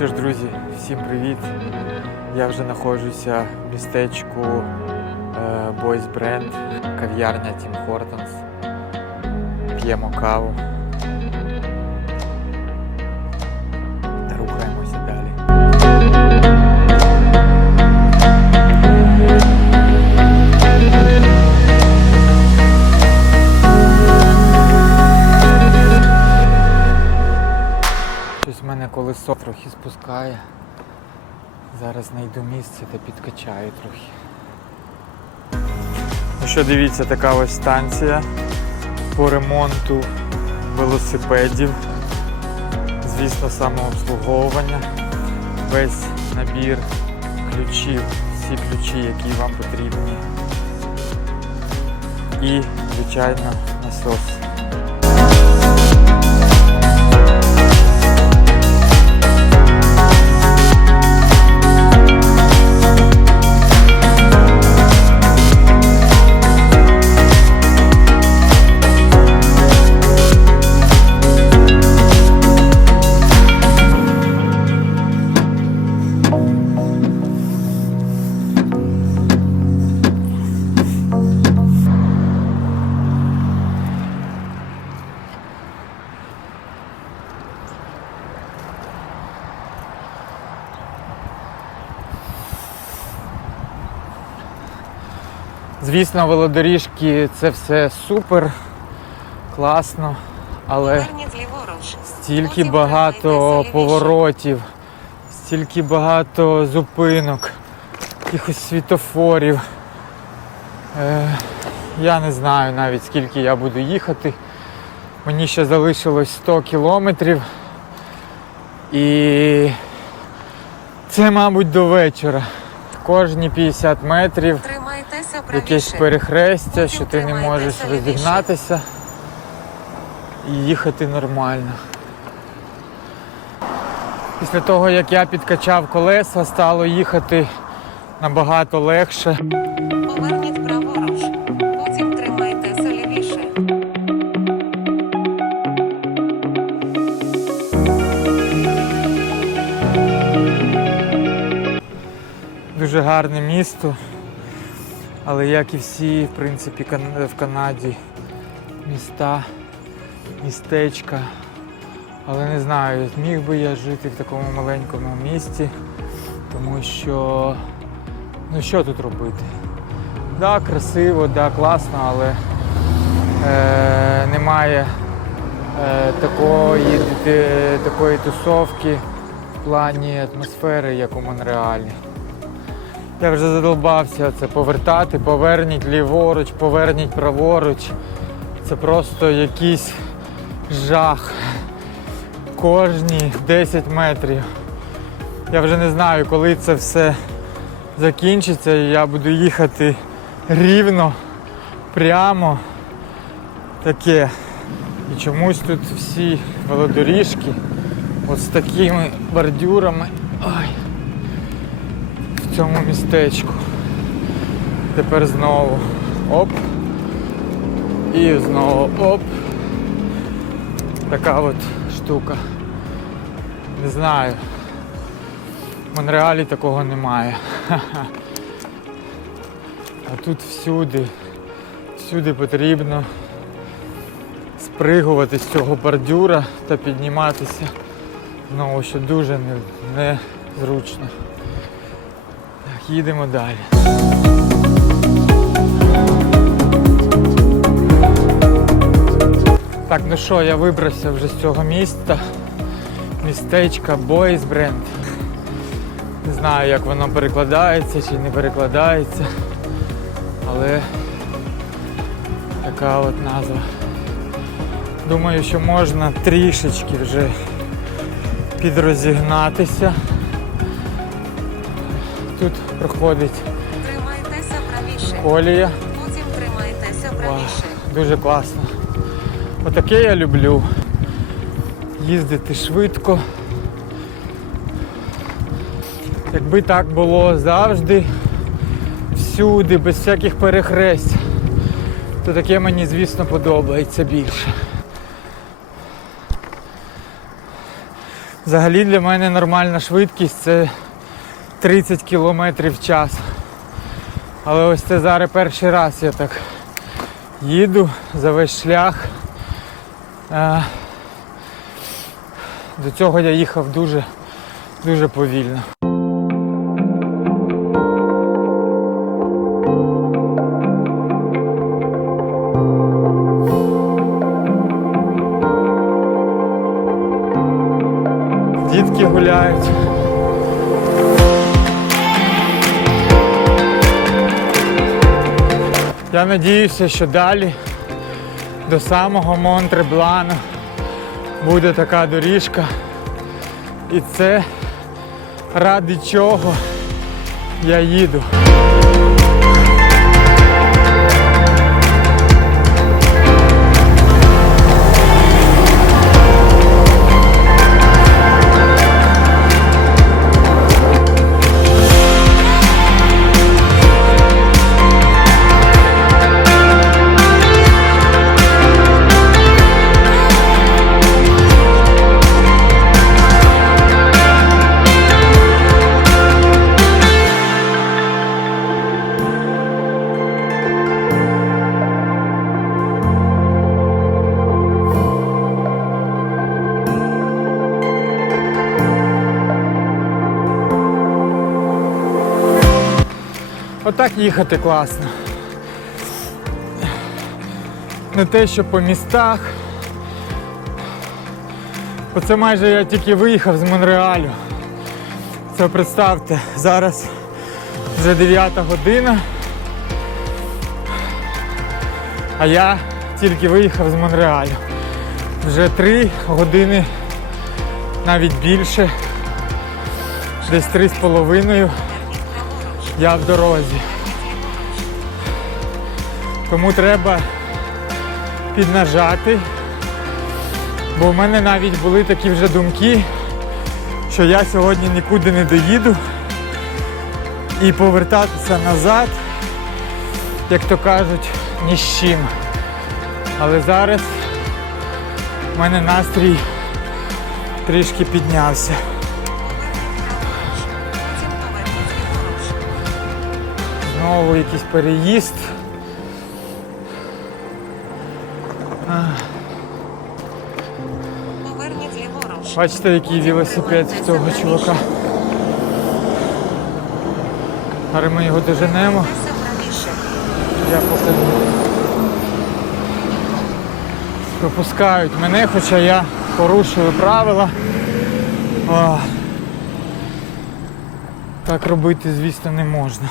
що ж, друзі, всім привіт. Я вже знаходжуся в містечку е, Boys Brand, кав'ярня Tim Hortons. П'ємо каву. Колесо трохи спускає. Зараз знайду місце та підкачаю трохи. Ну що, дивіться, така ось станція по ремонту велосипедів. Звісно, самообслуговування. Весь набір ключів, всі ключі, які вам потрібні. І, звичайно, насос. Звісно, велодоріжки це все супер, класно, але стільки багато поворотів, стільки багато зупинок, якихось світофорів. Е, я не знаю навіть скільки я буду їхати. Мені ще залишилось 100 кілометрів. І це, мабуть, до вечора. Кожні 50 метрів якесь перехрестя, що ти не можеш розігнатися і їхати нормально. Після того, як я підкачав колеса, стало їхати набагато легше. Поверніть праворуч. Потім тримайтеся лівіше. Дуже гарне місто, але як і всі, в принципі, в Канаді міста, містечка. Але не знаю, міг би я жити в такому маленькому місті, тому що ну що тут робити? Да, красиво, да, класно, але е, немає е, такої, те- такої тусовки в плані атмосфери, як у Монреалі. Я вже задолбався це повертати, поверніть ліворуч, поверніть праворуч. Це просто якийсь жах. Кожні 10 метрів. Я вже не знаю, коли це все закінчиться і я буду їхати рівно, прямо. Таке. І чомусь тут всі велодоріжки от з такими бордюрами. Ой цьому містечку. Тепер знову оп. І знову оп. Така от штука. Не знаю. В Монреалі такого немає. А тут всюди, всюди потрібно спригувати з цього бордюра та підніматися знову, що дуже незручно. Так, їдемо далі. Так, ну що, я вибрався вже з цього міста. Містечка Boys Brand. Не знаю, як воно перекладається чи не перекладається. Але така от назва. Думаю, що можна трішечки вже підрозігнатися. Проходить Тримайтеся правіше. колія. Потім тримайтеся Вау, правіше. дуже класно. Отаке я люблю. Їздити швидко. Якби так було завжди, всюди, без всяких перехресть, то таке мені, звісно, подобається більше. Взагалі для мене нормальна швидкість це 30 км в час. Але ось це зараз перший раз я так їду за весь шлях. Е, До цього я їхав дуже, дуже повільно. Дітки гуляють. Я надіюся, що далі до самого Монтреблану буде така доріжка. І це ради чого я їду. Їхати класно. Не те, що по містах. Оце майже я тільки виїхав з Монреалю. Це представте, зараз вже 9 година. А я тільки виїхав з Монреалю. Вже 3 години, навіть більше, десь 3 з половиною я в дорозі. Тому треба піднажати. Бо в мене навіть були такі вже думки, що я сьогодні нікуди не доїду і повертатися назад, як то кажуть, ні з чим. Але зараз в мене настрій трішки піднявся. Знову якийсь переїзд. Бачите, який велосипед в цього чувака. Зараз ми його доженемо, я покажу. Пропускають мене, хоча я порушую правила. О, так робити, звісно, не можна.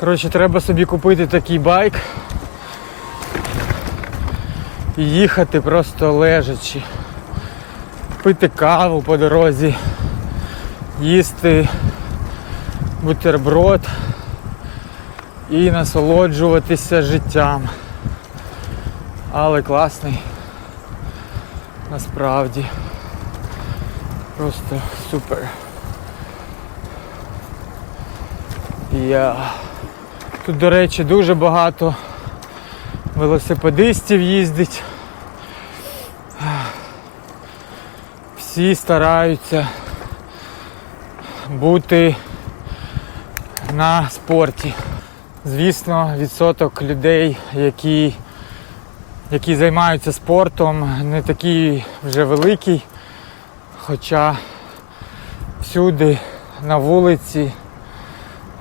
Коротше, треба собі купити такий байк їхати просто лежачи. Пити каву по дорозі, їсти бутерброд і насолоджуватися життям. Але класний. Насправді. Просто супер. Я... Тут, до речі, дуже багато велосипедистів їздить. Всі стараються бути на спорті. Звісно, відсоток людей, які, які займаються спортом, не такий вже великий. Хоча всюди на вулиці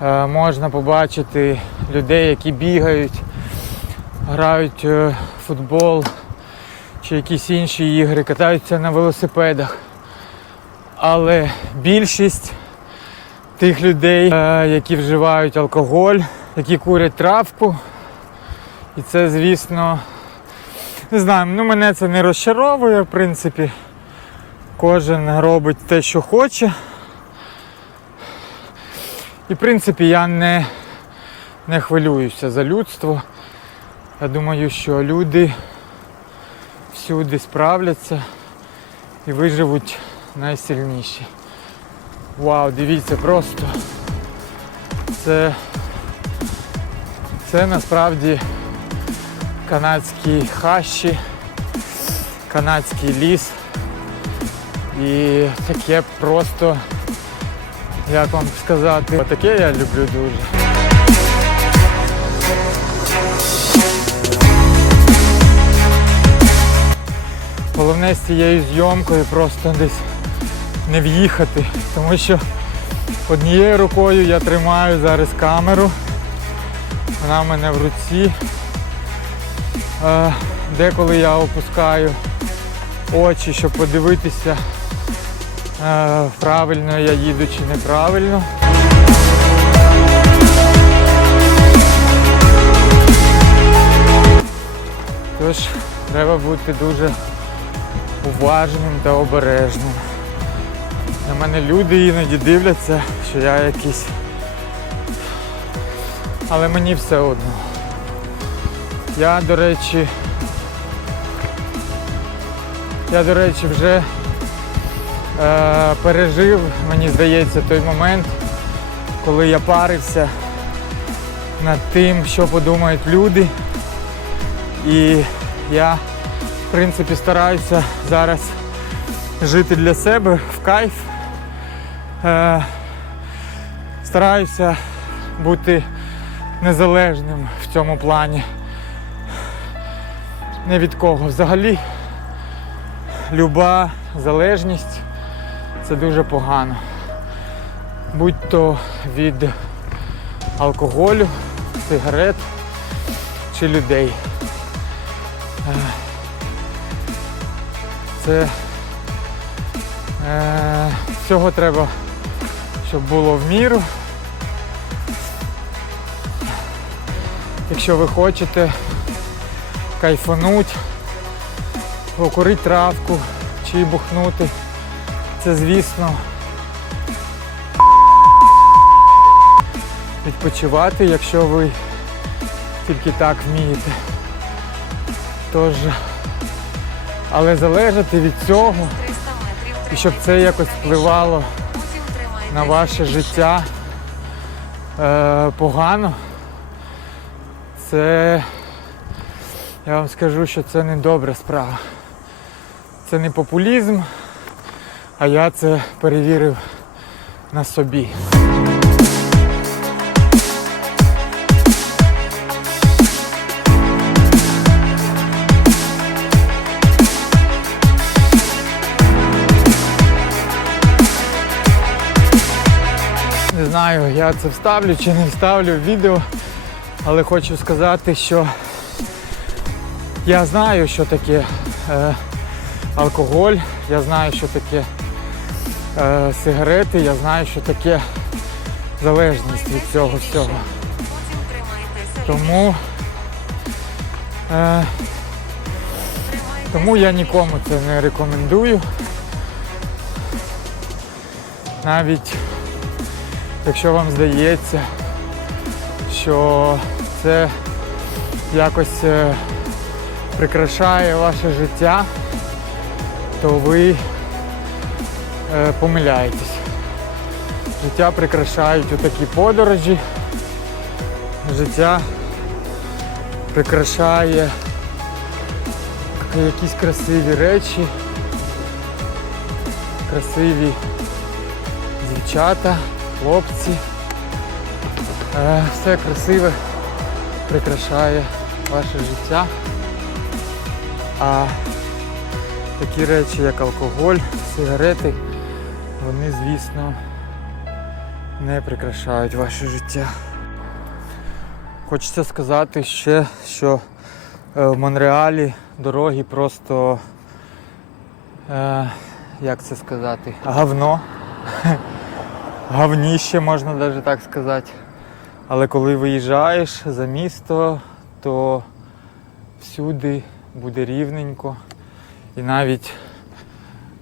е, можна побачити людей, які бігають, грають е, в футбол чи якісь інші ігри, катаються на велосипедах. Але більшість тих людей, е, які вживають алкоголь, які курять травку. І це, звісно, не знаю, ну мене це не розчаровує, в принципі. Кожен робить те, що хоче. І в принципі я не, не хвилююся за людство. Я думаю, що люди всюди справляться і виживуть найсильніші. Вау, дивіться, просто це, це насправді канадські хащі, канадський ліс. І таке просто, як вам сказати, таке я люблю дуже. Головне з цією зйомкою просто десь не в'їхати, тому що однією рукою я тримаю зараз камеру, вона в мене в руці. Е, Деколи я опускаю очі, щоб подивитися, е, правильно я їду чи неправильно. Тож треба бути дуже уважним та обережним. На мене люди іноді дивляться, що я якийсь. Але мені все одно. Я, до речі, я, до речі, вже е, пережив, мені здається, той момент, коли я парився над тим, що подумають люди. І я, в принципі, стараюся зараз жити для себе в кайф. Е, стараюся бути незалежним в цьому плані. Не від кого. Взагалі, люба залежність це дуже погано. Будь то від алкоголю, сигарет чи людей. Це е, всього треба, щоб було в міру. Якщо ви хочете кайфануть, покурити травку чи бухнути, це звісно відпочивати, якщо ви тільки так вмієте. Тож, але залежати від цього і щоб це якось впливало на ваше життя е, погано, це я вам скажу, що це не добра справа. Це не популізм, а я це перевірив на собі. Не знаю, я це вставлю чи не вставлю в відео, але хочу сказати, що я знаю, що таке е, алкоголь, я знаю, що таке е, сигарети, я знаю, що таке залежність від цього всього. Тому, е, тому я нікому це не рекомендую. Навіть якщо вам здається, що це якось е, прикрашає ваше життя, то ви е, помиляєтесь. Життя прикрашають отакі подорожі. Життя прикрашає якісь красиві речі, красиві дівчата, хлопці. Е, Все красиве прикрашає ваше життя. А такі речі, як алкоголь, сигарети, вони, звісно, не прикрашають ваше життя. Хочеться сказати ще, що е, в Монреалі дороги просто, е, як це сказати, говно. Говніще можна навіть так сказати. Але коли виїжджаєш за місто, то всюди буде рівненько. І навіть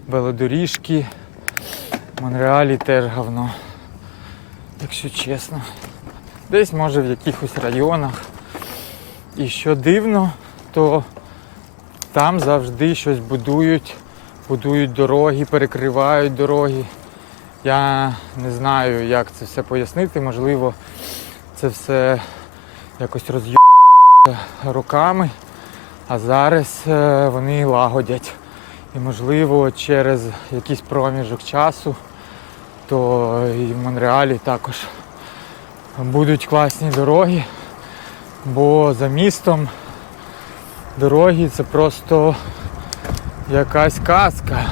велодоріжки в Монреалі теж говно. Якщо чесно. Десь може в якихось районах. І що дивно, то там завжди щось будують, будують дороги, перекривають дороги. Я не знаю, як це все пояснити. Можливо, це все якось роз'їбається руками. А зараз е, вони лагодять. І можливо через якийсь проміжок часу, то і в Монреалі також будуть класні дороги, бо за містом дороги це просто якась казка.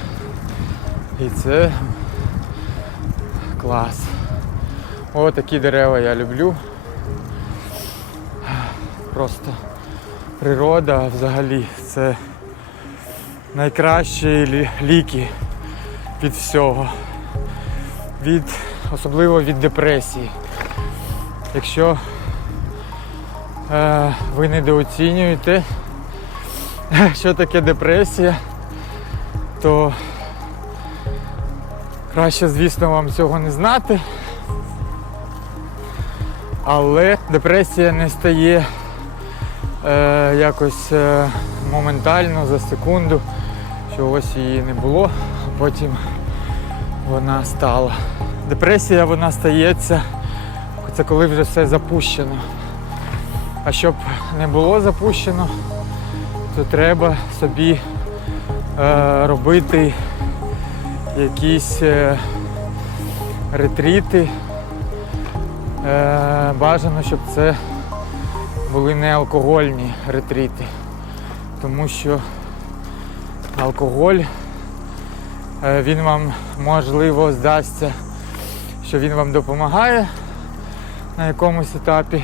І це клас. О, такі дерева я люблю. Просто природа взагалі це найкращі ліки від всього. Від, особливо від депресії. Якщо е, ви недооцінюєте, що таке депресія, то краще, звісно, вам цього не знати. Але депресія не стає е, якось е, моментально за секунду, що ось її не було, а потім вона стала. Депресія вона стається, це коли вже все запущено. А щоб не було запущено, то треба собі е, робити якісь е, ретріти. Е, бажано, щоб це були не алкогольні ретріти, тому що алкоголь е, він вам можливо здасться, що він вам допомагає на якомусь етапі,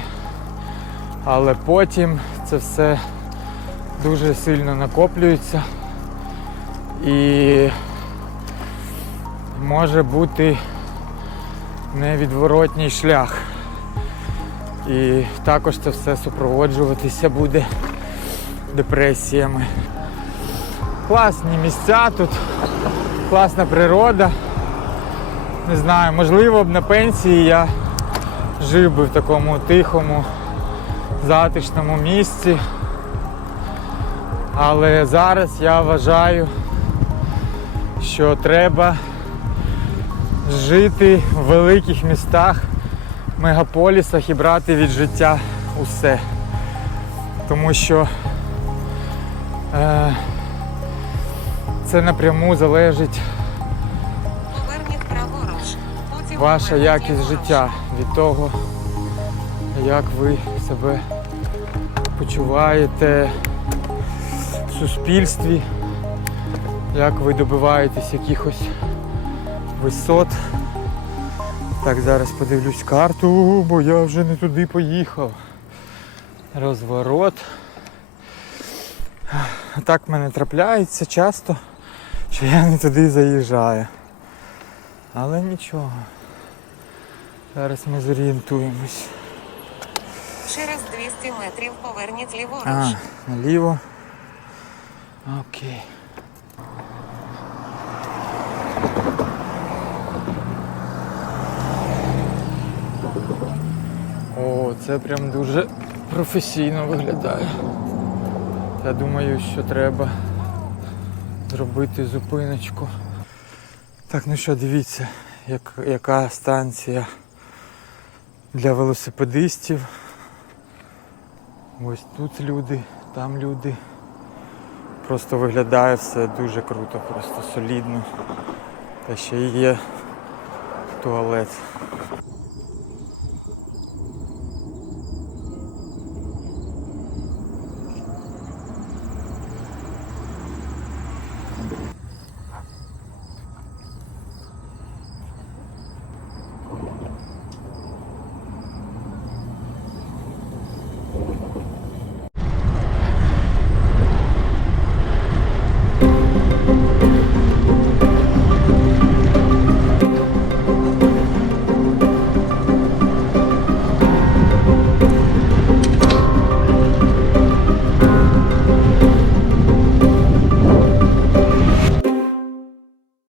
але потім це все дуже сильно накоплюється і може бути невідворотній шлях. І також це все супроводжуватися буде депресіями. Класні місця тут, класна природа. Не знаю, можливо б на пенсії я жив би в такому тихому, затишному місці. Але зараз я вважаю, що треба жити в великих містах, мегаполісах і брати від життя усе. Тому що е, це напряму залежить ваша якість життя від того, як ви себе почуваєте в суспільстві, як ви добиваєтесь якихось висот. Так, зараз подивлюсь карту, бо я вже не туди поїхав. Розворот. Так в мене трапляється часто, що я не туди заїжджаю. Але нічого. Зараз ми зорієнтуємось. Через 200 метрів поверніть ліворуч. А, наліво. Окей. О, це прям дуже професійно виглядає. Я думаю, що треба зробити зупиночку. Так, ну що, дивіться, як, яка станція для велосипедистів. Ось тут люди, там люди. Просто виглядає все дуже круто, просто солідно. Та ще є туалет.